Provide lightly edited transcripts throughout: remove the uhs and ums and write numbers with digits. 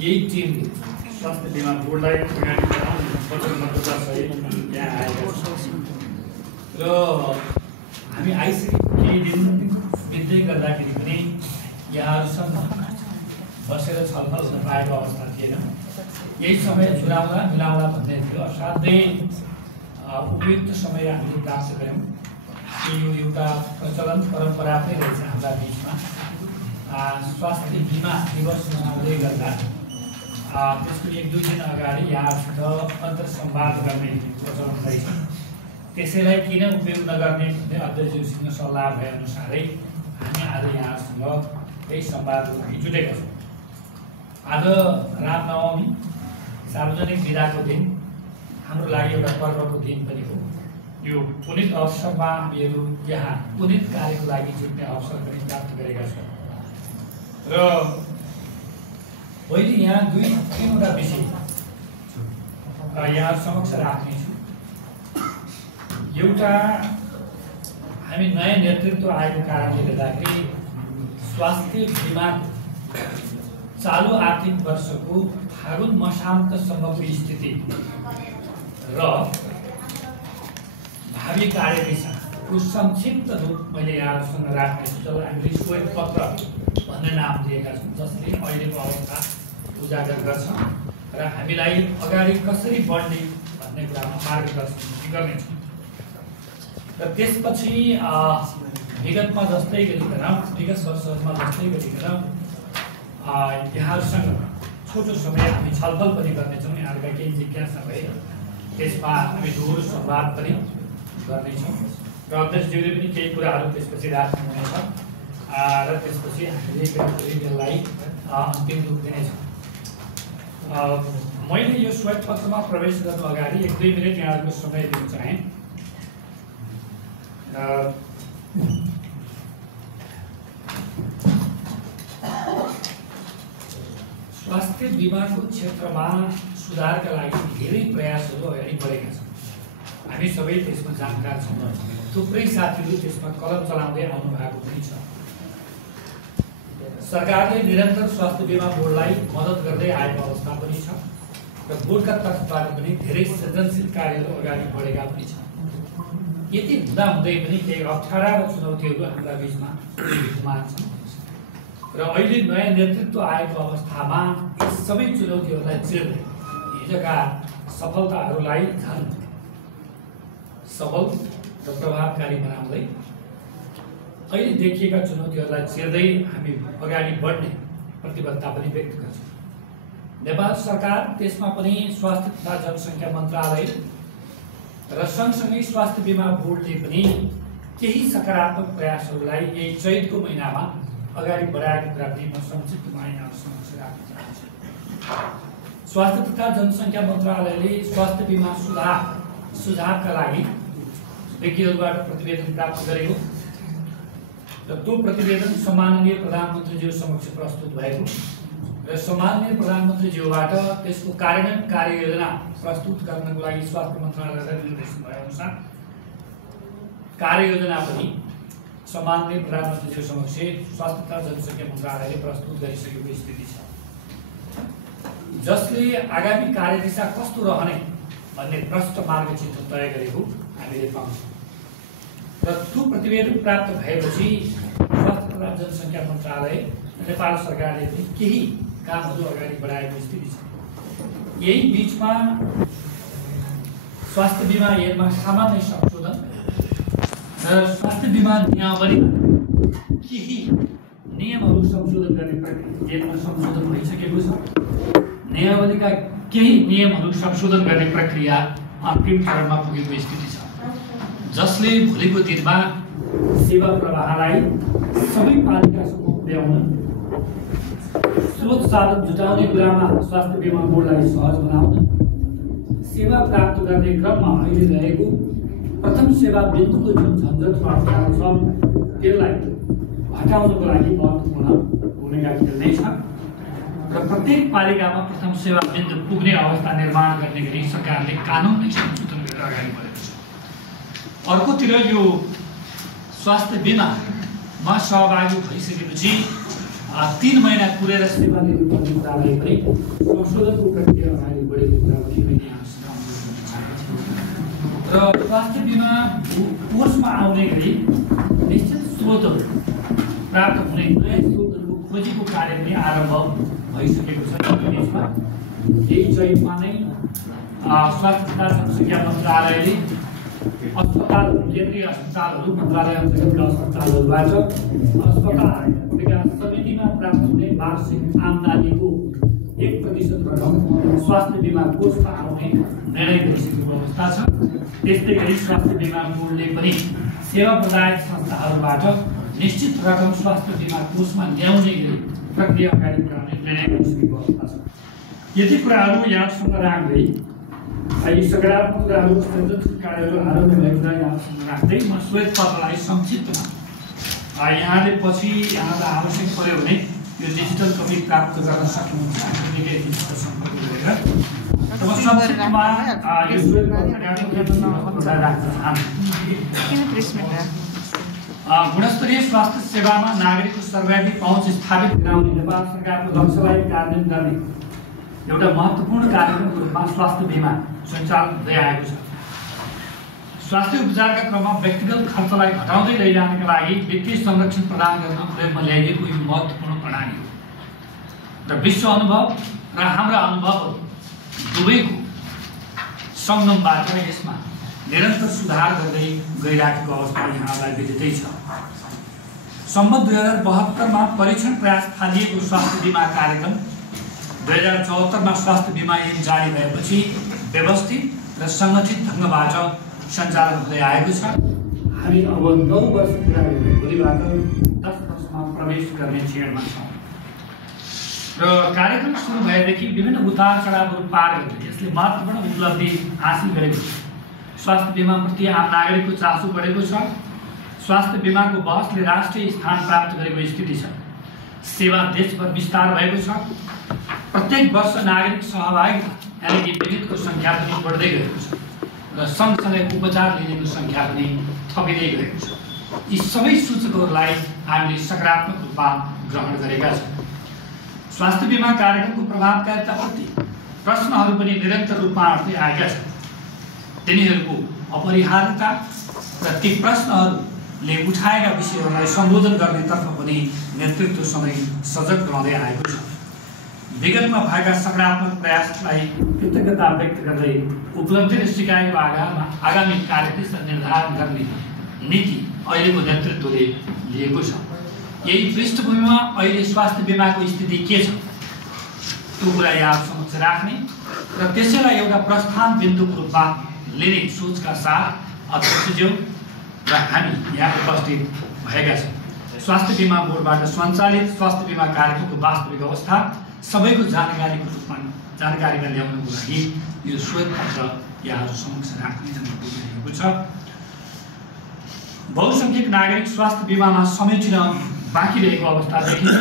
यही टिमले स्वास्थ्य बिमा बोर्डलाई अगाडि बढाउने वचनबद्धता सहित यहाँ आएका छौँ र हामी आइसकेको केही दिन बित्दै गर्दाखेरि पनि यहाँहरूसँग बसेर छलफल गर्न पाएको अवस्था थिएन। यही समय मिलाउँदा भन्ने थियो। असाध्यै उपयुक्त समय हामीले प्राप्त गऱ्यौँ। यो एउटा प्रचलन परम्परा पनि रहेछ हाम्रा बिचमा। स्वास्थ्य बिमा दिवस मनाउँदै गर्दा त्यसको 1-2 दिन अगाडि यहाँसित अन्तर्संवाद गर्ने प्रचलन रहेछ। त्यसैलाई किन उपयोग नगर्ने भन्ने अध्यक्षज्यूसँग सल्लाह भएअनुसारै हामी आज यहाँसँग यही संवादको लागि जुटेका छौँ। आज रामनवमी सार्वजनिक बिदाको दिन, हाम्रो लागि एउटा पर्वको दिन पनि हो। यो पुनित अवसरमा हामीहरू यहाँ पुनित कार्यको लागि जुट्ने अवसर पनि प्राप्त गरेका छौँ र मैले यहाँ 2-3वटा विषय यहाँ समक्ष राख्नेछु। एउटा, हामी नयाँ नेतृत्व आएको कारणले गर्दाखेरि स्वास्थ्य बिमा चालु आर्थिक वर्षको फागुन मसान्तसम्मको स्थिति र भावी कार्यदिशाको संक्षिप्त रूप मैले यहाँहरूसँग राख्नेछु, जसलाई हामीले श्वेत पत्र भन्ने नाम दिएका छौँ, जसले अहिलेको अवस्था उजागर गर्छ र हामीलाई अगाडि कसरी बढ्ने भन्ने कुरामा मार्गदर्शन गर्नेछौँ। र त्यसपछि विगत वर्षहरूमा जस्तै गरिकन यहाँहरूसँग छोटो समय हामी छलफल पनि गर्नेछौँ। यहाँहरूका केही जिज्ञासा भए त्यसमा हामी दोहोरो संवाद पनि गर्नेछौँ र अध्यक्षज्यूले पनि केही कुराहरू त्यसपछि राख्नुहुनेछ र त्यसपछि हामीले यसलाई अन्तिम रूप दिनेछौँ। मैले यो श्वेत पत्रमा प्रवेश गर्नु अगाडि 1-2 मिनट यहाँहरूको समय दिन चाहेँ। स्वास्थ्य बिमाको क्षेत्रमा सुधारका लागि धेरै प्रयासहरू अगाडि बढेका छन्। हामी सबै त्यसमा जानकार छौँ। थुप्रै साथीहरू त्यसमा कलम चलाउँदै आउनु भएको पनि छ। सरकारले निरन्तर स्वास्थ्य बिमा बोर्डलाई मद्दत गर्दै आएको अवस्था पनि छ र बोर्डका तर्फबाट पनि धेरै सृजनशील कार्यहरू अगाडि बढेका पनि छन्। यति हुँदाहुँदै पनि केही अप्ठ्यारा र चुनौतीहरू हाम्रा बिचमा विद्यमान छन् र अहिले नयाँ नेतृत्व आएको अवस्थामा यी सबै चुनौतीहरूलाई चिर्दै हिजोका सफलताहरूलाई झन् सबल र प्रभावकारी बनाउँदै अहिले देखिएका चुनौतीहरूलाई चिर्दै हामी अगाडि बढ्ने प्रतिबद्धता पनि व्यक्त गर्छौँ। नेपाल सरकार, त्यसमा पनि स्वास्थ्य तथा जनसङ्ख्या मन्त्रालय र सँगसँगै स्वास्थ्य बिमा बोर्डले पनि केही सकारात्मक प्रयासहरूलाई यही चैतको महिनामा अगाडि बढाएको कुरा पनि म संक्षिप्तमा यहाँहरूसँग राख्न चाहन्छु। स्वास्थ्य तथा जनसङ्ख्या मन्त्रालयले स्वास्थ्य बिमा सुधारका लागि व्यक्तिहरूबाट प्रतिवेदन प्राप्त गरेको र त्यो प्रतिवेदन सम्माननीय प्रधानमन्त्रीज्यू समक्ष प्रस्तुत भएको र सम्माननीय प्रधानमन्त्रीज्यूबाट त्यसको कार्यान्वयन कार्ययोजना प्रस्तुत गर्नको लागि स्वास्थ्य मन्त्रालयलाई निर्देशन भएअनुसार कार्ययोजना पनि सम्माननीय प्रधानमन्त्रीज्यू समक्ष स्वास्थ्य तथा जनसङ्ख्या मन्त्रालयले प्रस्तुत गरिसकेको स्थिति छ, जसले आगामी कार्यदिशा कस्तो रहने भन्ने प्रष्ट मार्गचित्र तय गरेको हामीले पाउँछौँ। र त्यो प्रतिवेदन प्राप्त भएपछि स्वास्थ्य तथा जनसङ्ख्या मन्त्रालय नेपाल सरकारले पनि केही कामहरू अगाडि बढाएको स्थिति छ। यही बिचमा स्वास्थ्य बिमा ऐनमा सामान्य संशोधन र स्वास्थ्य बिमा नियमावलीमा केही नियमहरू संशोधन गर्ने प्रक्रिया ऐनमा संशोधन भइसकेको छ। नियमावलीका केही नियमहरू संशोधन गर्ने प्रक्रिया अन्तिम चरणमा पुगेको स्थिति छ, जसले भोलिको दिनमा सेवा प्रवाहलाई सबै पालिकासम्म पुर्याउन, स्रोत साधन जुटाउने कुरामा स्वास्थ्य बिमा बोर्डलाई सहज बनाउन, सेवा प्राप्त गर्ने क्रममा अहिले रहेको प्रथम सेवा बिन्दुको जुन झन्झट र अप्ठ्यारो छ त्यसलाई हटाउनको लागि महत्त्वपूर्ण भूमिका खेल्नेछ र प्रत्येक पालिकामा प्रथम सेवा बिन्दु पुग्ने अवस्था निर्माण गर्ने गरी सरकारले कानुनलाई संशोधन गरेर अगाडि बढेको छ। अर्कोतिर यो स्वास्थ्य बिमामा सहभागी भइसकेपछि 3 महिना कुरेर सेवा लिनुपर्ने कुरालाई पनि संशोधनको प्रक्रिया अगाडि बढेको कुरा पनि मैले यहाँसँग र स्वास्थ्य बिमा कोषमा आउने गरी निश्चित स्रोतहरू प्राप्त हुने नयाँ स्रोतहरूको खोजीको कार्य पनि आरम्भ भइसकेको छ देशमा। यही चैतमा नै स्वास्थ्य तथा जनसङ्ख्या मन्त्रालयले अस्पताल केन्द्रीय अस्पतालहरू मन्त्रालय अन्तर्गतका अस्पतालहरूबाट अस्पताल विकास समितिमा प्राप्त हुने वार्षिक आम्दानीको 1% रकम स्वास्थ्य बिमा कोषमा आउने निर्णय गरिसकेको अवस्था छ। त्यस्तै गरी स्वास्थ्य बिमा बोर्डले पनि सेवा प्रदायक संस्थाहरूबाट निश्चित रकम स्वास्थ्य बिमा कोषमा ल्याउने गरी प्रक्रिया अगाडि बढाउने निर्णय गरिसकेको अवस्था छ। यति कुराहरू यहाँसँग राख्दै यी सकारात्मक कुराहरू सृजनशील कार्यहरू आरम्भ भएको कुरा यहाँसँग राख्दै म श्वेत पत्रलाई संक्षिप्तमा यहाँले पछि यहाँलाई आवश्यक पर्यो भने यो डिजिटल कपी प्राप्त गर्न सक्नुहुन्छ सम्पर्क गरेर। म संक्षिप्तमा यो श्वेत पत्र राख्न चाहन्छु। गुणस्तरीय स्वास्थ्य सेवामा नागरिकको सर्वव्यापी पहुँच स्थापित गराउने नेपाल सरकारको लक्ष्यलाई कार्यान्वयन गर्ने एउटा महत्त्वपूर्ण कार्यक्रमको रूपमा स्वास्थ्य बिमा सञ्चालन हुँदै आएको छ। स्वास्थ्य उपचारका क्रममा व्यक्तिगत खर्चलाई घटाउँदै लैजानका लागि वित्तीय संरक्षण प्रदान गर्न प्रयोगमा ल्याइएको यो महत्त्वपूर्ण प्रणाली हो र विश्व अनुभव र हाम्रा अनुभवहरू दुवैको सङ्गमबाट यसमा निरन्तर सुधार गर्दै गइरहेको अवस्था यहाँलाई विदितै छ। सम्बन्ध 2072 परीक्षण प्रयास थालिएको स्वास्थ्य बिमा कार्यक्रम 2074 स्वास्थ्य बिमा ऐन जारी भएपछि व्यवस्थित र सङ्गठित ढङ्गबाट सञ्चालन हुँदै आएको छ। हामी अब 9 वर्ष पुरा गरेर भोलिबाट 10 वर्षमा प्रवेश गर्ने क्षणमा छौँ र कार्यक्रम सुरु भएदेखि विभिन्न उतार चढावहरू पार गर्दै यसले महत्त्वपूर्ण उपलब्धि हासिल गरेको छ। स्वास्थ्य बिमाप्रति आम नागरिकको चासो बढेको छ। स्वास्थ्य बिमाको बहसले राष्ट्रिय स्थान प्राप्त गरेको स्थिति छ। सेवा देशभर विस्तार भएको छ। प्रत्येक वर्ष नागरिक सहभागिता यानि कि पीडितको सङ्ख्या पनि बढ्दै गएको छ र सँगसँगै उपचार लिनेको सङ्ख्या पनि थपिँदै गएको छ। यी सबै सूचकहरूलाई हामीले सकारात्मक रूपमा ग्रहण गरेका छौँ। स्वास्थ्य बिमा कार्यक्रमको प्रभावकारिताप्रति प्रश्नहरू पनि निरन्तर रूपमा उठ्दै आएका छन्। तिनीहरूको अपरिहार्यता र ती प्रश्नहरूले उठाएका विषयहरूलाई सम्बोधन गर्नेतर्फ पनि नेतृत्व सधैँ सजग रहँदै आएको छ। विगतमा भएका सकारात्मक प्रयासलाई कृतज्ञता व्यक्त गर्दै उपलब्धि र सिकाइको आगामी कार्यदिशा निर्धारण गर्ने नीति अहिलेको नेतृत्वले लिएको छ। यही पृष्ठभूमिमा अहिले स्वास्थ्य बिमाको स्थिति के छ त्यो कुरा यहाँ समक्ष राख्ने र त्यसैलाई एउटा प्रस्थान बिन्दुको रूपमा लिने सोचका साथ अध्यक्षज्यू र हामी यहाँ उपस्थित भएका छौँ। स्वास्थ्य बिमा बोर्डबाट सञ्चालित स्वास्थ्य बिमा कार्यक्रमको वास्तविक अवस्था सबैको जानकारीमा ल्याउनको लागि यो श्वेत पत्र यहाँहरू समक्ष राख्ने जनाएको छ। बहुसङ्ख्यक नागरिक स्वास्थ्य बिमामा समेटिन बाँकी रहेको अवस्था देखिन्छ।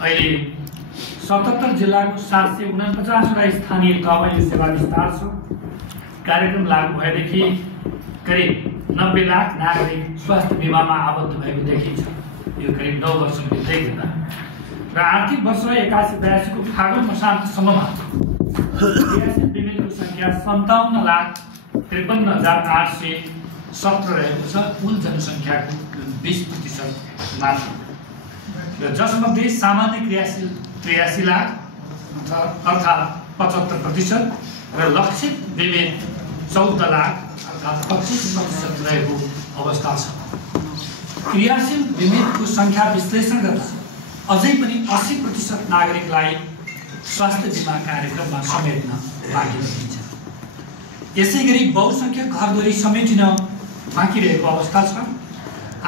अहिले 77 जिल्लाको 749वटा स्थानीय तहमा यो सेवा विस्तार छ। कार्यक्रम लागू भएदेखि करिब 90 लाख नागरिक स्वास्थ्य बिमामा आबद्ध भएको देखिन्छ। यो करिब 9 वर्ष बित्दै गर्दा र आर्थिक वर्ष 81-82 को फागुन मसान्तसम्ममा बिमितको सङ्ख्या 57,53,817 रहेको छ कुल जनसङ्ख्याको 20% मात्र र जसमध्ये सामान्य क्रियाशील 83 लाख अर्थात् 75% र लक्षित बिमित 14 लाख अर्थात् 25% रहेको अवस्था छ। क्रियाशील बिमितको सङ्ख्या विश्लेषण गर्दा अझै पनि 80% नागरिकलाई स्वास्थ्य बिमा कार्यक्रममा समेट्न बाँकी रहन्छ। यसै गरी बहुसङ्ख्यक घरधुरी समेटिन बाँकी रहेको अवस्था छ।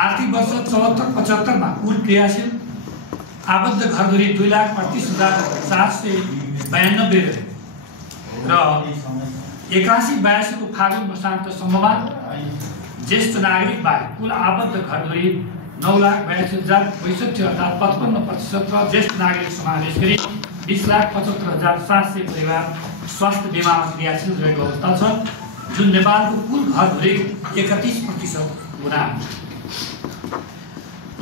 आर्थिक वर्ष 74-75 कुल क्रियाशील आबद्ध घरधुरी 2,38,492 रह्यो र 81-82 को फागुन मसान्तसम्ममा ज्येष्ठ नागरिक बाहेक कुल आबद्ध घरधुरी 9,82,065 अर्थात् 55% र ज्येष्ठ नागरिक समावेश गरी 20,75,700 परिवार स्वास्थ्य बिमामा क्रियाशील रहेको अवस्था छ जुन नेपालको कुल घरधुरीको 31% गुणा हुन्छ।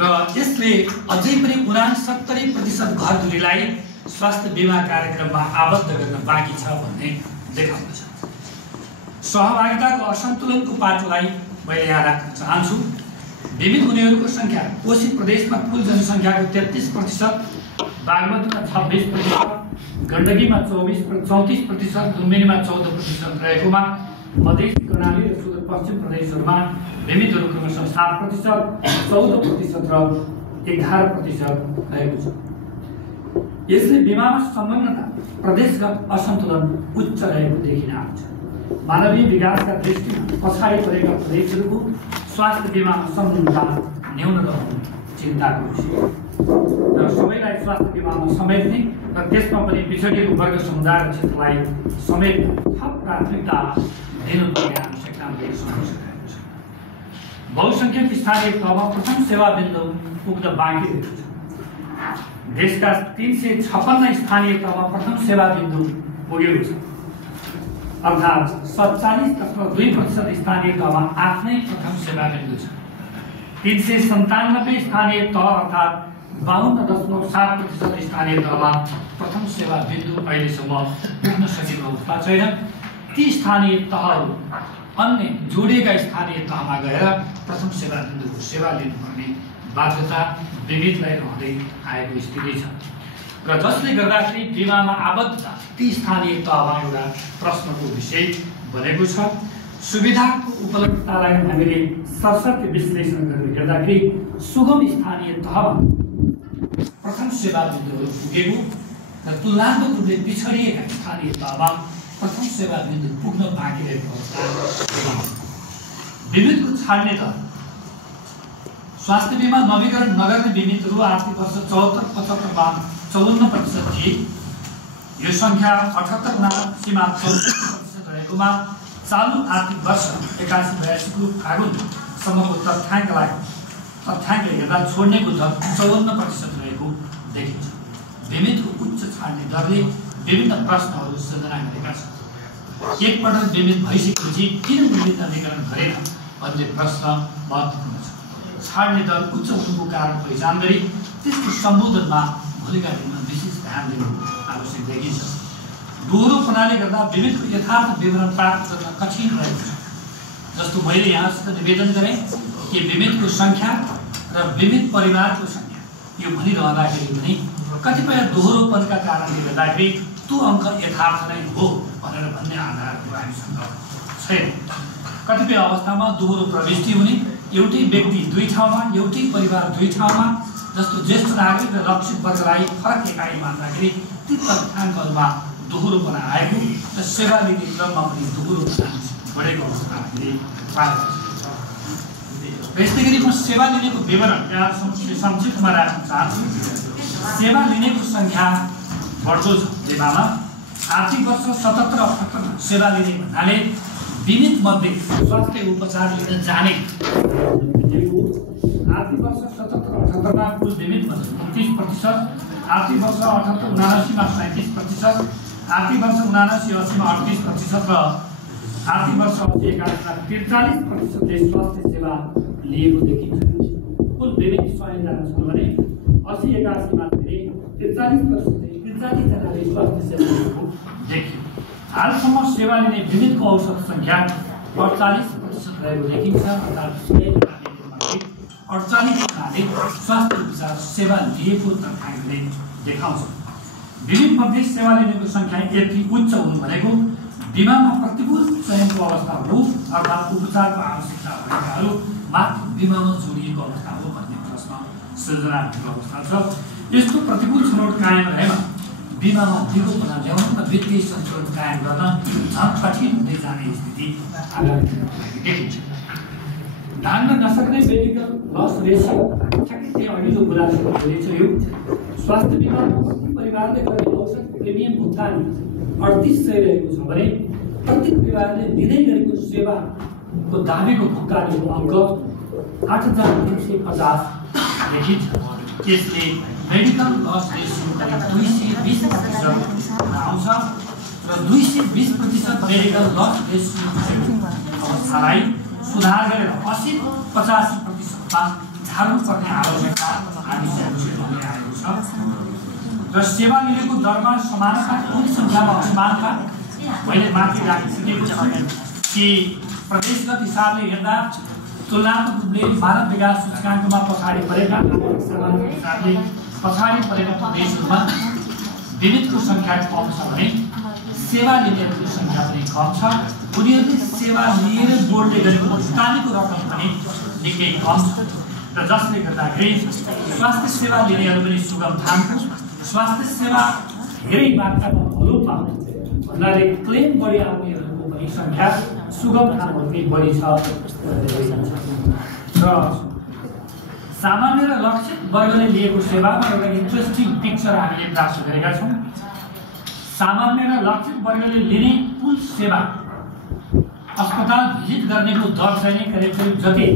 र यसले अझै पनि 69% घरधुरीलाई स्वास्थ्य बीमा कार्यक्रममा आबद्ध गर्न बाँकी छ भन्ने देखाउँदछ। सहभागिताको असन्तुलनको पाटोलाई मैले यहाँ राख्न चाहन्छु। बिमित हुनेहरूको संख्या कोशी प्रदेशमा कुल जनसङ्ख्याको 33%, बागमतीमा 26%, गण्डकीमा 34%, लुम्बिनीमा 14% रहेकोमा मधेसी कर्णाली र सुदूरपश्चिम प्रदेशहरूमा बिमितहरू क्रमशः 7%, 14% र 11% रहेको छ। यसले बिमामा संलग्नता प्रदेशगत असन्तुलन उच्च रहेको देखिन आउँछ। मानवीय विकासका दृष्टिमा पछाडि परेका प्रदेशहरूको स्वास्थ्य बिमामा संलग्नता न्यून रहनु चिन्ताको विषय र सबैलाई स्वास्थ्य बिमामा समेट्ने र त्यसमा पनि पिछडिएको वर्ग समुदाय र क्षेत्रलाई समेट्न थप प्राथमिकता दिनुपर्ने आवश्यकता मैले सम्झिरहेको छु। बहुसङ्ख्यक स्थानीय तहमा प्रथम सेवा बिन्दु पुग्न बाँकी रहेको छ। देशका 356 स्थानीय तहमा प्रथम सेवा बिन्दु पुगेको छ, अर्थात् 47.2% स्थानीय तहमा आफ्नै प्रथम सेवा बिन्दु छ। 397 स्थानीय तह अर्थात् 52.7% स्थानीय तहमा प्रथम सेवा बिन्दु अहिलेसम्म पुग्न सकेको अवस्था छैन। ती स्थानीय तहहरू अन्य जोडिएका स्थानीय तहमा गएर प्रथम सेवा बिन्दुको सेवा लिनुपर्ने बाध्यता बिमितलाई रहँदै आएको स्थिति छ र जसले गर्दाखेरि बिमामा आबद्धता ती स्थानीय तहमा एउटा प्रश्नको विषय बनेको छ। सुविधाको उपलब्धतालाई हामीले सरसर्ती विश्लेषण गरेर हेर्दाखेरि सुगम स्थानीय तहमा प्रथम सेवा बिन्दुहरू पुगेको र तुलनात्मक रूपले पिछडिएका स्थानीय तहमा प्रथम सेवा बिन्दु पुग्न बाँकी रहेको अवस्था। बिमितको छाड्ने दर स्वास्थ्य बीमा नवीकरण नगर्ने बिमितहरू आर्थिक वर्ष 74-75 मा 54% थिए। यो संख्या 78-79 मा 14% रहेकोमा चालु आर्थिक वर्ष 81-82 को फागुनसम्मको तथ्याङ्कले हेर्दा छोड्नेको दर 54% रहेको देखिन्छ। बिमितको उच्च छाड्ने दरले विभिन्न प्रश्नहरू सृजना गरेका छन्। एकपटक बिमित भइसकेपछि किन बिमित नवीकरण गरेन भन्ने प्रश्न महत्त्वपूर्ण छ। छाड्ने दर उच्च हुनुको कारण पहिचान गरी त्यसको सम्बोधनमा भोलिका दिनमा विशेष ध्यान दिनु आवश्यक देखिन्छ। दोहोरोपनाले गर्दा बिमितको यथार्थ विवरण प्राप्त गर्न कठिन रहेको छ। जस्तो मैले यहाँसित निवेदन गरेँ कि बिमितको सङ्ख्या र बिमित परिवारको सङ्ख्या यो भनिरहँदाखेरि पनि कतिपय दोहोरोपनका कारणले गर्दाखेरि त्यो अङ्क यथार्थ नै हो भनेर भन्ने आधारहरू हामीसँग छैन। कतिपय अवस्थामा दोहोरो प्रविष्टि हुने, एउटै व्यक्ति दुई ठाउँमा, एउटै परिवार दुई ठाउँमा, जस्तो ज्येष्ठ नागरिक र लक्षित वर्गलाई फरक एकाइ मान्दाखेरि ती तथ्याङ्कहरूमा दोहोरोपना आएको र सेवा लिने क्रममा पनि दोहोरोपना बढेको अवस्था हामीले पाएका छौँ। यस्तै गरी म सेवा लिनेको विवरण यहाँ संक्षिप्तमा राख्न चाहन्छु। सेवा लिनेको सङ्ख्या बढ्दो छ। बिमामा आर्थिक वर्ष 77-78 सेवा लिने भन्नाले बिमित मध्ये स्वास्थ्य उपचार लिन जाने आर्थिक वर्ष 77-78 मा कुल बिमित मध्ये 29%, आर्थिक वर्ष 78-79 मा 37%, आर्थिक वर्ष 79-80 मा 38% र आर्थिक वर्ष 81 मा 43% स्वास्थ्य सेवा लिएको देखिन्छ। कुल बिमित 100 जना छन् भने 80-81 मा 43% जनाले स्वास्थ्य सेवा लिएको देखियो। हालसम्म सेवा लिने बिमितको औसत सङ्ख्या 48% रहेको देखिन्छ, अर्थात् 48 जनाले स्वास्थ्य उपचार सेवा लिएको तथ्याङ्कले देखाउँछ। बिमित मध्ये सेवा लिनेको सङ्ख्या यति उच्च हुनु भनेको बिमामा प्रतिकूल चयनको अवस्था हो, अर्थात् उपचारको आवश्यकता भएकाहरू मात्र बिमामा जोडिएको अवस्था हो भन्ने प्रश्न सृजना भएको अवस्था छ। यस्तो प्रतिकूल छनौट कायम रहेमा बिमामा विरूपना ल्याउन र वित्तीय सन्तुलन कायम गर्न झन् कठिन हुँदै जाने स्थिति आगामी देखिन्छ। धान्न नसक्ने मेडिकल लस रेसियो ठ्याक्कै अघिल्लो गुनासो हुनेछ। यो स्वास्थ्य बिमा परिवारले गर्ने औषध प्रिमियम भुक्तानी 3800 रहेको छ भने प्रत्येक परिवारले दिँदै गरेको सेवाको दाबीको भुक्तानीको अङ्क 8350 देखिन्छ। यसले मेडिकल लस रेसियो करिब 220% आउँछ र 220% मेडिकल लस रेसियो अवस्थालाई सुधार गरेर 80-85% झार्नुपर्ने आवश्यकता हामीलाई आएको छ र सेवा लिनेको दरमा समानता कुन सङ्ख्यामा असमानता मैले माथि राखिसकेको छु कि प्रदेशगत हिसाबले हेर्दा तुलनात्मक रूपले मानव विकास सूचकाङ्कमा पछाडि परेका हिसाबले पछाडि परेका प्रदेशहरूमा विविधको सङ्ख्या कम छ भने सेवा लिनेहरूको सङ्ख्या पनि कम छ। उनीहरूले सेवा लिएर बोर्डले गरेको भुक्तानीको रकम पनि निकै कम छ र जसले गर्दाखेरि स्वास्थ्य सेवा लिनेहरू पनि सुगम ठान्छु। स्वास्थ्य सेवा धेरै मात्रामा रूपमा भन्नाले क्लेम बढी आउनेहरूको पनि सङ्ख्या सुगम ठाउँमा पनि बढी छ र सामान्य र लक्षित वर्गले लिएको सेवामा एउटा इन्ट्रेस्टिङ पिक्चर हामीले प्राप्त गरेका छौँ। सामान्य र लक्षित वर्गले लिने कुल सेवा अस्पताल भिजिट गर्नेको दर चाहिँ करिब जति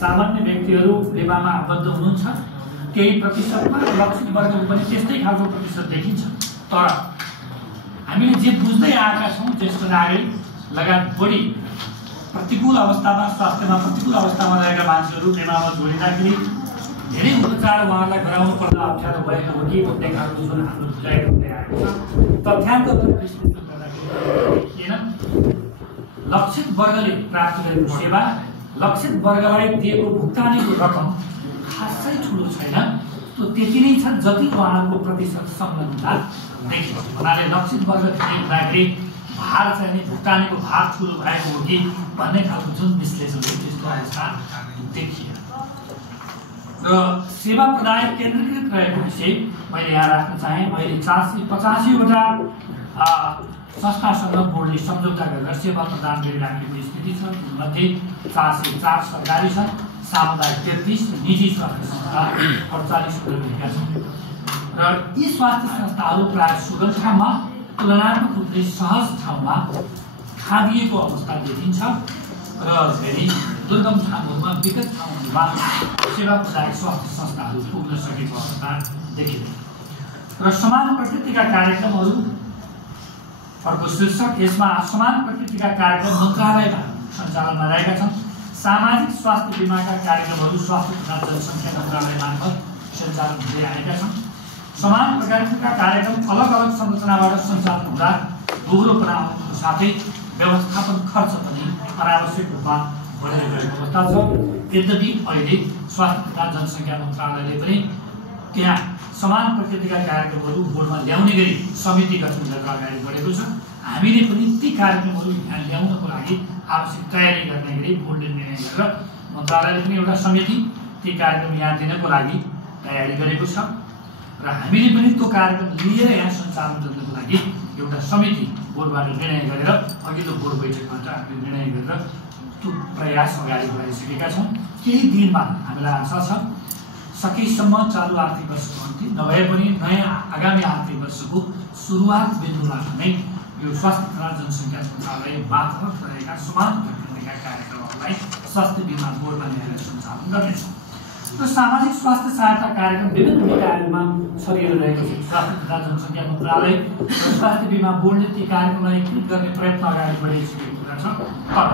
सामान्य व्यक्तिहरू बिमामा आबद्ध हुनुहुन्छ केही प्रतिशतमा लक्षित वर्गको पनि त्यस्तै खालको प्रतिशत देखिन्छ। तर हामीले जे बुझ्दै आएका छौँ ज्येष्ठ नागरिक लगायत बढी प्रतिकूल अवस्थामा स्वास्थ्यमा प्रतिकूल अवस्थामा रहेका मान्छेहरू बिमामा जोडिँदाखेरि धेरै उपचार उहाँहरूलाई गराउनु पर्दा अप्ठ्यारो भएको हो कि भन्ने खालको जुन हाम्रो बुझाइ हुँदै आएको छ तथ्याङ्कगत विश्लेषण गर्दाखेरि लक्षित वर्गले प्राप्त गरेको सेवा लक्षित वर्गलाई दिएको भुक्तानीको रकम खासै ठुलो छैन, त्यो त्यति नै छ जति उहाँहरूको प्रतिशत संलग्नता देखिन्छ। भन्नाले लक्षित वर्ग हुँदाखेरि भार चाहिँ भुक्तानीको भार ठुलो भएको हो कि भन्ने खालको जुन विश्लेषण त्यस्तो अवस्था देखियो र सेवा प्रदायक केन्द्रीकृत रहेको विषय मैले यहाँ राख्न चाहेँ। अहिले 485वटा संस्थासँग बोर्डले सम्झौता गरेर सेवा प्रदान गरिराखेको स्थिति छ। मध्ये 404 सरकारी छन्, सामुदायिक 33, निजी स्वास्थ्य संस्था 48 रहेका छन् र यी स्वास्थ्य संस्थाहरू प्राय सुगम ठाउँमा तुलनात्मक रूपले सहज ठाउँमा खादिएको अवस्था देखिन्छ र धेरै दुर्गम ठाउँहरूमा विकट ठाउँहरूमा सेवा प्रदायक स्वास्थ्य संस्थाहरू पुग्न सकेको अवस्था देखिँदैन र समान प्रकृतिका कार्यक्रमहरू अर्को शीर्षक। यसमा समान प्रकृतिका कार्यक्रम मन्त्रालयमा सञ्चालनमा रहेका छन्। सामाजिक स्वास्थ्य बिमाका कार्यक्रमहरू स्वास्थ्य तथा जनसङ्ख्या मन्त्रालय मार्फत सञ्चालन हुँदै आएका छन्। समान प्रकारका कार्यक्रम अलग अलग संरचनाबाट सञ्चालन हुँदा दोहोरोपना आउनुको साथै व्यवस्थापन खर्च पनि अनावश्यक रूपमा बढेर गएको अवस्था छ। यद्यपि अहिले स्वास्थ्य तथा जनसङ्ख्या मन्त्रालयले पनि त्यहाँ समान प्रकृतिका कार्यक्रमहरू बोर्डमा ल्याउने गरी समिति गठन गरेर अगाडि बढेको छ। हामीले पनि ती कार्यक्रमहरू यहाँ ल्याउनको लागि आवश्यक तयारी गर्ने गरी बोर्डले निर्णय गरेर मन्त्रालयले पनि एउटा समिति ती कार्यक्रम यहाँ दिनको लागि तयारी गरेको छ र हामीले पनि त्यो कार्यक्रम लिएर यहाँ सञ्चालन गर्नको लागि एउटा समिति बोर्डबाट निर्णय गरेर अघिल्लो बोर्ड बैठकबाट हामीले निर्णय गरेर त्यो प्रयास अगाडि बढाइसकेका छौँ। केही दिनमा हामीलाई आशा छ सकेसम्म चालु आर्थिक वर्षको अन्तिम नभए पनि नयाँ आगामी आर्थिक वर्षको सुरुवात बिन्दुबाट नै यो स्वास्थ्य तथा जनसङ्ख्या मन्त्रालय मार्फत रहेका समान प्रकृतिका कार्यक्रमहरूलाई स्वास्थ्य बिमा बोर्डमा ल्याएर सञ्चालन गर्नेछौँ र सामाजिक स्वास्थ्य सहायता कार्यक्रम विभिन्न निकायहरूमा छरिएर रहेको छ। स्वास्थ्य तथा जनसङ्ख्या मन्त्रालय र स्वास्थ्य बिमा बोर्डले ती कार्यक्रमलाई एकीकृत गर्ने प्रयत्न अगाडि बढाइसकेको कुरा छ। तर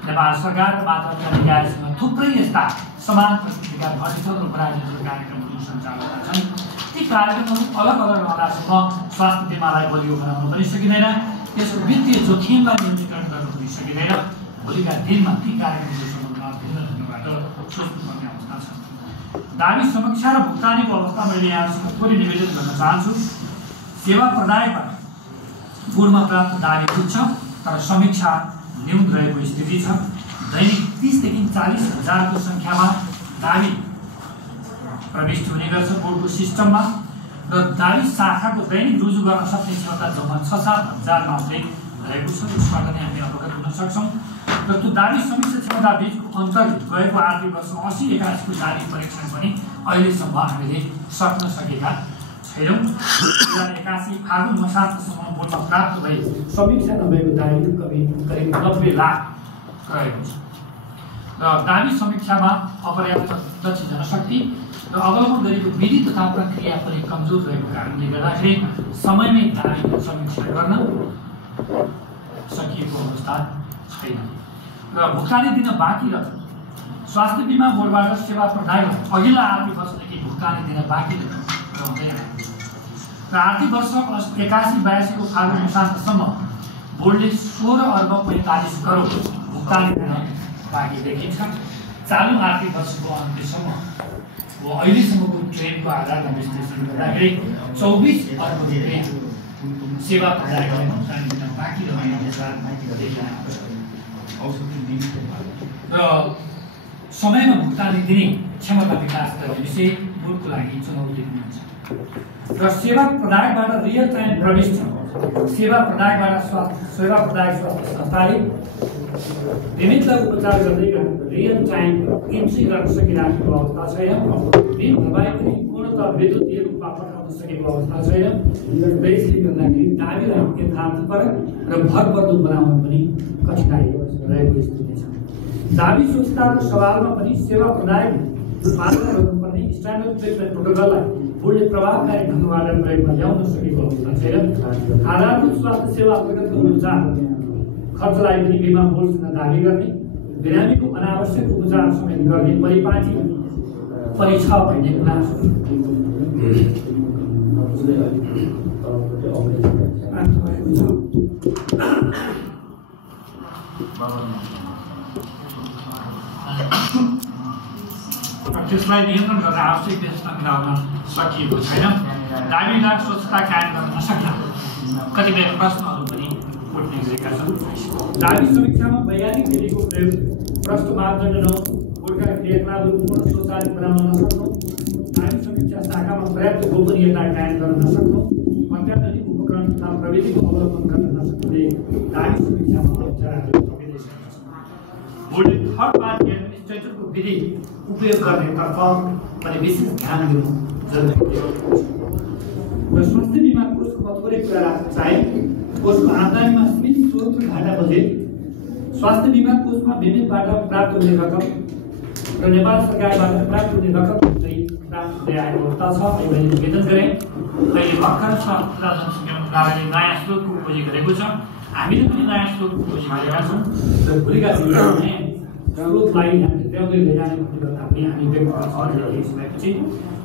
नेपाल सरकार र मातृका निकायसँग थुप्रै यस्ता समान प्रकृतिका भर्टिकल र प्रायोजित कार्यक्रमहरू सञ्चालनमा छन्। ती कार्यक्रमहरू अलग अलग रहँदासम्म स्वास्थ्य बिमालाई बलियो बनाउन पनि सकिँदैन, त्यसको वित्तीय जोखिमलाई न्यूनीकरण गर्न पनि सकिँदैन। भोलिका दिनमा ती कार्यक्रमहरू सम्बन्धमा भिन्न ढङ्गबाट सोच्नुपर्ने अवस्था छ। दाबी समीक्षा र भुक्तानीको अवस्था मैले यहाँसँग थोरै निवेदन गर्न चाहन्छु। सेवा प्रदायकबाट बोर्डमा प्राप्त दाबी उच्च तर समीक्षा न्यून रहेको स्थिति छ। दैनिक 30 देखि 40 हजारको सङ्ख्यामा दाबी प्रविष्ट हुने गर्छ बोर्डको सिस्टममा र दाबी शाखाको दैनिक रुजु गर्न सक्ने क्षमता जम्मा 6-7 हजार मात्रै रहेको छ। यसबाट नै हामी अवगत हुन सक्छौँ र त्यो दाबी समीक्षा क्षमता बिचको अन्तर गएको आर्थिक वर्ष 80-81 को दाबी परीक्षण पनि अहिलेसम्म हामीले सक्न सकेका छैनौँ। 2081 फागुन मसान्तसम्म बोर्डमा प्राप्त भई समीक्षा नभएको दाबी करिब 90 लाख रहेको छ र दाबी समीक्षामा अपर्याप्त दक्ष जनशक्ति र अवलम्बन गरेको विधि तथा प्रक्रिया पनि कमजोर रहेको कारणले गर्दाखेरि समयमै दाबीको समीक्षा गर्न सकिएको अवस्था छैन र भुक्तानी दिन बाँकी रकम स्वास्थ्य बीमा बोर्डबाट सेवा प्रदायलाई अघिल्ला आर्थिक वर्षदेखि भुक्तानी दिन बाँकी रहँदै आएको छ र आर्थिक वर्ष 81-82 को फागुन मसान्तसम्म बोर्डले 16 अर्ब 45 करोड भुक्तानी दिन बाँकी देखिन्छ। चालु आर्थिक वर्षको अन्त्यसम्म अहिलेसम्मको ट्रेन्डको आधारमा विश्लेषण गर्दाखेरि 24 अर्ब रुपियाँ सेवा प्रदायलाई भुक्तानी दिन बाँकी रहेको र समयमा भुक्तानी दिने क्षमता विकास गर्ने विषय बोर्डको लागि चुनौती हुनुहुन्छ र सेवा प्रदायकबाट रियल टाइम प्रविष्ट सेवा प्रदायक स्वास्थ्य संस्थाले बिमितलाई उपचार गर्दै रियल टाइम एन्ट्री गर्न सकिरहेको अवस्था छैन। बिल भए पनि पूर्णतः विद्युतीय रूपमा पठाउन सकेको अवस्था छैन र यसले गर्दाखेरि दाबीलाई यथार्थपरक र भरपर्दो बनाउन पनि कठिनाइ रहेको स्थिति छ। दाबी सूचनाको सवालमा पनि सेवा प्रदायक पालना गर्नुपर्ने स्ट्यान्डर्ड ट्रिटमेन्ट प्रोटोकललाई बोर्डले प्रभावकारी ढङ्गबाट प्रयोगमा ल्याउन सकेको अवस्था छैन। आधारभूत स्वास्थ्य सेवा अन्तर्गतको उपचार खर्चलाई पनि बिमा बोर्डसँग दाबी गर्ने बिरामीको अनावश्यक उपचार समेत गर्ने परिपाटी पनि छ भन्ने गुनासो त्यसलाई नियन्त्रण गर्न आवश्यक व्यवस्था मिलाउन सकिएको छैन। दाबीदार स्वच्छता कायम गर्न नसक्दा कतिपय प्रश्नहरू पनि उठ्ने गरेका छन्। दाबी समीक्षामा वैज्ञानिक विधिको प्रयोग प्रष्ट मापदण्ड बोर्डका क्रियाकलापहरू पूर्ण स्वचालित बनाउन नसक्नु, दाबी समीक्षा शाखामा पर्याप्त गोपनीयता कायम गर्न नसक्नु, अत्याधुनिक उपकरण तथा प्रविधिको अवलोकन गर्न नसक्नुले दाबी समीक्षामा अप्ठ्याराहरू थपिँदैछ। बोर्डले थर्ड पार्टी एडमिनिस्ट्रेटरको विधि उपयोग गर्नेतर्फ पनि विशेष ध्यान दिनु जरुरी र स्वास्थ्य बिमा कोषको थोरै कुरा राख्न चाहे। कोषको आम्दानीमा सीमित स्रोत र घाटा बजेट स्वास्थ्य बिमा कोषमा बिमितबाट प्राप्त हुने रकम र नेपाल सरकारबाट प्राप्त हुने रकम चाहिँ प्राप्त हुँदै आएको अवस्था छ। मैले निवेदन गरेँ अहिले भर्खर स्वास्थ्य जनसङ्ख्या मन्त्रालयले नयाँ स्रोतको खोजी गरेको छ। हामीले पनि नयाँ स्रोतको खोजी गरेका छौँ र भोलिका दिनमा स्रोतलाई हामीले ल्याउँदै लैजाने भन्ने कुरा पनि हामी व्यक्त गरिसकेपछि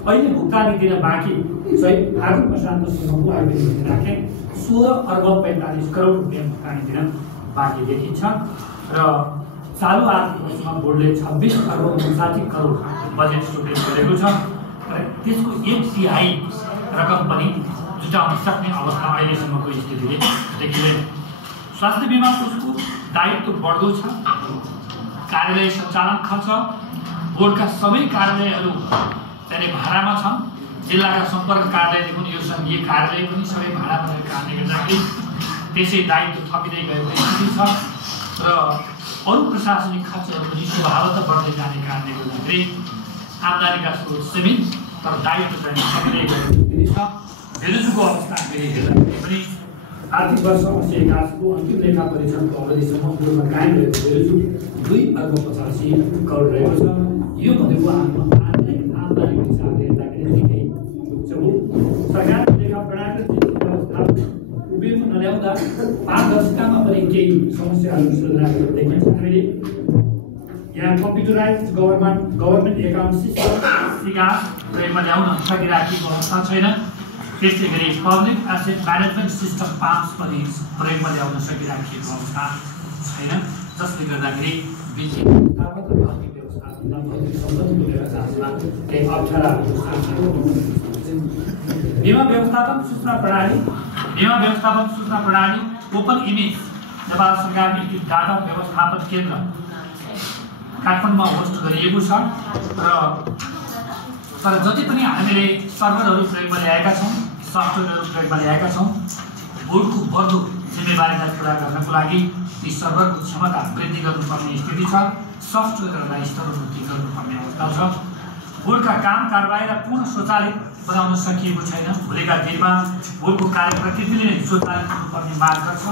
अहिले भुक्तानी दिन बाँकी चाहिँ फागुन मसान्तसम्मको अहिले राखेँ 16 अर्ब 45 करोड रुपियाँ भुक्तानी दिन बाँकी देखिन्छ र चालु आर्थिक वर्षमा बोर्डले 26 अर्ब 59 करोड बजेट स्वीकृत गरेको छ र त्यसको 1/3 रकम पनि जुटाउन सक्ने अवस्था अहिलेसम्मको स्थितिले देखिँदैन। स्वास्थ्य बिमा कोषको दायित्व बढ्दो छ। कार्यालय सञ्चालन खर्च बोर्डका सबै कार्यालयहरू चाहिँ भाडामा छन्। जिल्लाका सम्पर्क कार्यालयदेखि पनि यो सङ्घीय कार्यालय पनि सबै भाडा भएको कारणले गर्दाखेरि त्यसै दायित्व थपिँदै गएको स्थिति छ र अरू प्रशासनिक खर्चहरू पनि स्वभावतः बढ्दै जाने कारणले गर्दाखेरि आम्दानीका स्रोत सीमित तर दायित्व चाहिँ थपिँदै गएको स्थिति छ। भेलुजुको अवस्था हामीले हेर्दाखेरि पनि आर्थिक वर्ष 80-81 को अन्तिम लेखा परीक्षणको अवधिसम्म बोर्डमा कायम रहेको भेलुजु 2 अर्ब 85 करोड रहेको छ। यो भनेको आम्दानीको हिसाबले हेर्दाखेरि निकै उच्च हो। सरकारको लेखा प्रणाली व्यवस्था उपयोगमा नल्याउँदा पारदर्शितामा पनि केही समस्याहरू सुधारेको देखिन्छ। हामीले यहाँ computerise government account system Sigas प्रयोगमा ल्याउन सकिराखेको अवस्था छैन। त्यसै गरी public asset management system palms पनि प्रयोगमा ल्याउन सकिराखेको अवस्था छैन, जसले गर्दाखेरि वित्तीय व्यवस्थापन र आर्थिक व्यवस्थापनमा केही अप्ठ्याराहरू बिमा व्यवस्थापन सूचना प्रणाली ओपन इमेज नेपाल सरकारले डाटा व्यवस्थापन केन्द्र काठमाडौँमा होस्ट गरिएको छ र तर जति पनि हामीले सर्भरहरू प्रयोगमा ल्याएका छौँ, सफ्टवेयरहरू प्रयोगमा ल्याएका छौँ, बोर्डको बढ्दो जिम्मेवारीलाई पुरा गर्नको लागि ती सर्भरको क्षमता वृद्धि गर्नुपर्ने स्थिति छ। सफ्टवेयरहरूलाई स्तरोन्नति गर्नुपर्ने अवस्था छ। बोर्डका काम कारबाहीलाई पूर्ण स्वचालित बनाउन सकिएको छैन। भोलिका दिनमा बोर्डको कार्य प्रकृतिले नै स्वचालित हुनुपर्ने माग गर्छ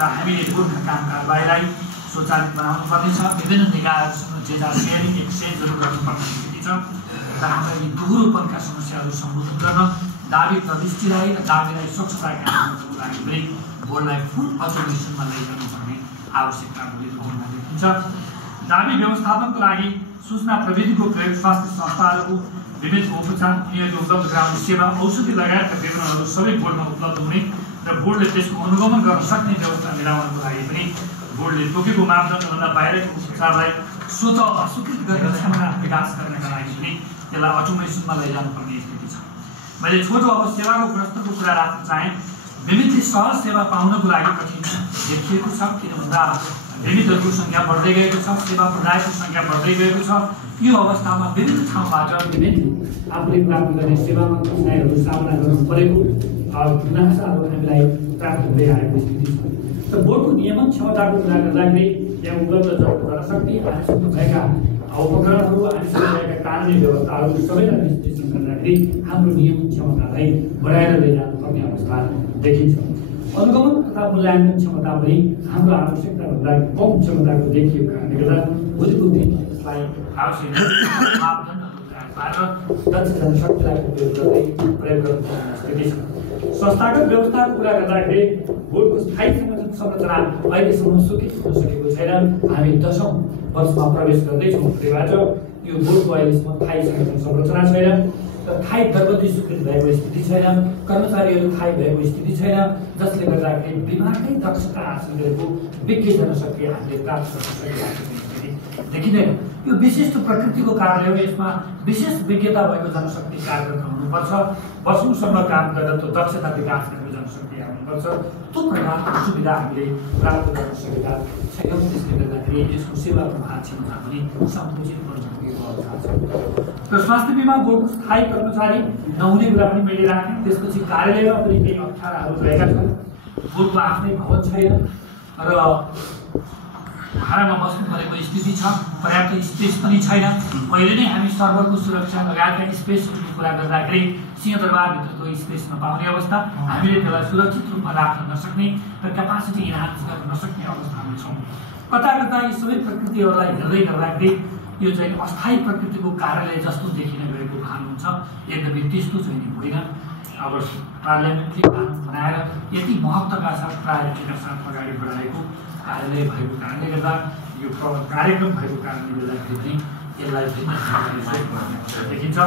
र हामीले बोर्डका काम कारबाहीलाई स्वचालित बनाउनु पर्नेछ। विभिन्न निकायहरूसँग डेटा सेयरिङ एक्सचेन्जहरू गर्नुपर्ने स्थिति छ र हाम्रा यी दोहोरोपनका समस्याहरू सम्बोधन गर्न दाबी प्रविष्टिलाई र दाबीलाई स्वच्छता कायम गर्नको लागि पनि बोर्डलाई फुल अटोमेसनमा लैजानुपर्ने आवश्यकता देखिन्छ। दाबी व्यवस्थापनको लागि सूचना प्रविधिको प्रयोग स्वास्थ्य संस्थाहरूको विविध उपचार उनीहरूले उपलब्ध गराउने सेवा औषधि लगायतका विवरणहरू सबै बोर्डमा उपलब्ध हुने र बोर्डले त्यसको अनुगमन गर्न सक्ने व्यवस्था मिलाउनको लागि पनि बोर्डले तोकेको मापदण्डभन्दा बाहिरको उपचारलाई स्वत अस्वीकृत गर्ने क्षमता विकास गर्नका लागि पनि त्यसलाई अटोमेसनमा लैजानुपर्ने स्थिति छ। मैले छोटो अब सेवाको गुणस्तरको कुरा राख्न चाहेँ। बिमितले सहज सेवा पाउनको लागि कठिन देखिएको छ, किन भन्दा बिमितहरूको सङ्ख्या बढ्दै गएको छ, सेवा प्रदायकको सङ्ख्या बढ्दै गएको छ। यो अवस्थामा विभिन्न ठाउँबाट बिमित आफूले प्राप्त गर्ने सेवामा कठिनाइहरू सामना गर्नु परेको गुनासाहरू हामीलाई प्राप्त हुँदै आएको स्थिति छ। र बोर्डको नियमन क्षमताको कुरा गर्दाखेरि यहाँ उपलब्ध जनशक्ति हामीसँग भएका उपकरणहरू हामीसँग भएका कानुनी व्यवस्थाहरू सबैलाई विश्लेषण गर्दाखेरि हाम्रो नियमन क्षमतालाई बढाएर लैजानुपर्ने अवस्था देखिन्छ। अनुगमन तथा मूल्याङ्कन क्षमता पनि हाम्रो आवश्यकताभन्दा कम क्षमताको देखिएको कारणले गर्दा भोलिको दिन यसलाई आवश्यक दक्ष जनशक्तिलाई उपयोग गर्दै प्रयोग गर्नुपर्ने स्थिति छ। संस्थागत व्यवस्थाको कुरा गर्दाखेरि बोर्डको स्थायी संरचना अहिलेसम्म स्वीकृत हुन सकेको छैन। हामी 10औं वर्षमा प्रवेश गर्दैछौँ। त्यहीबाट यो बोर्डको अहिलेसम्म स्थायी संरचना छैन, थायी दरबन्दी स्वीकृत भएको स्थिति छैन, कर्मचारीहरू थायी भएको स्थिति छैन, जसले गर्दाखेरि विभागकै दक्षता हासिल गरेको विज्ञ जनशक्ति हामीले प्राप्त गर्न सकिरहेको स्थिति देखिँदैन। यो विशिष्ट प्रकृतिको कारणले हो। यसमा विशेष विज्ञता भएको जनशक्ति कार्यरत हुनुपर्छ। वर्षौंसम्म काम गरेर त्यो दक्षता विकास गरेको जनशक्ति आउनुपर्छ। त्यो प्रकारको सुविधा हामीले प्राप्त गर्न सकेका छैनौँ। त्यसले गर्दाखेरि यसको सेवा प्रभाव क्षमता पनि सङ्कुचित भइसकेको अवस्था छ। र स्वास्थ्य बिमा बोर्डको स्थायी कर्मचारी नहुने कुरा पनि मैले राखेँ। त्यसपछि कार्यालयमा पनि केही अप्ठ्याराहरू रहेका छन्। बोर्डको आफ्नै भवन छैन र भाडामा बस्नु परेको स्थिति छ। पर्याप्त स्पेस पनि छैन। अहिले नै हामी सर्भरको सुरक्षा लगायतका स्पेसहरूको कुरा गर्दाखेरि सिंहदरबारभित्र त्यो स्पेस नपाउने अवस्था, हामीले त्यसलाई सुरक्षित रूपमा राख्न नसक्ने र क्यापासिटी इन्हान्स गर्न नसक्ने अवस्थामा छौँ। कता कता यी सबै प्रकृतिहरूलाई हेर्दै गर्दाखेरि यो चाहिँ अस्थायी प्रकृतिको कार्यालय जस्तो देखिन गएको भान हुन्छ। यद्यपि त्यस्तो चाहिँ होइन। अब पार्लियामेन्ट्री कानुन बनाएर यति महत्त्वका साथ प्रायोरिटीका साथ अगाडि बढाएको कार्यालय भएको कारणले गर्दा, यो कार्यक्रम भएको कारणले गर्दाखेरि पनि यसलाई देखिन्छ।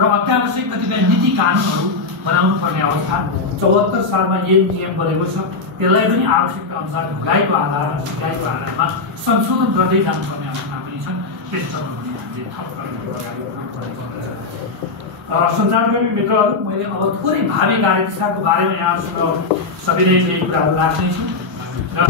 र अत्यावश्यक कतिपय नीति कानुनहरू बनाउनु पर्ने अवस्था 74 सालमा नियम बनेको छ। त्यसलाई पनि आवश्यकता अनुसार भगाइको आधार सिकाइको आधारमा संशोधन गर्दै जानुपर्ने अवस्था पनि छन्। त्यसतर्फ पनि हामीले थप सञ्चारकर्मी मित्रहरू, मैले अब थोरै भावी कार्यदिशाको बारेमा यहाँहरूसँग सबैले यही कुराहरू राख्नेछु र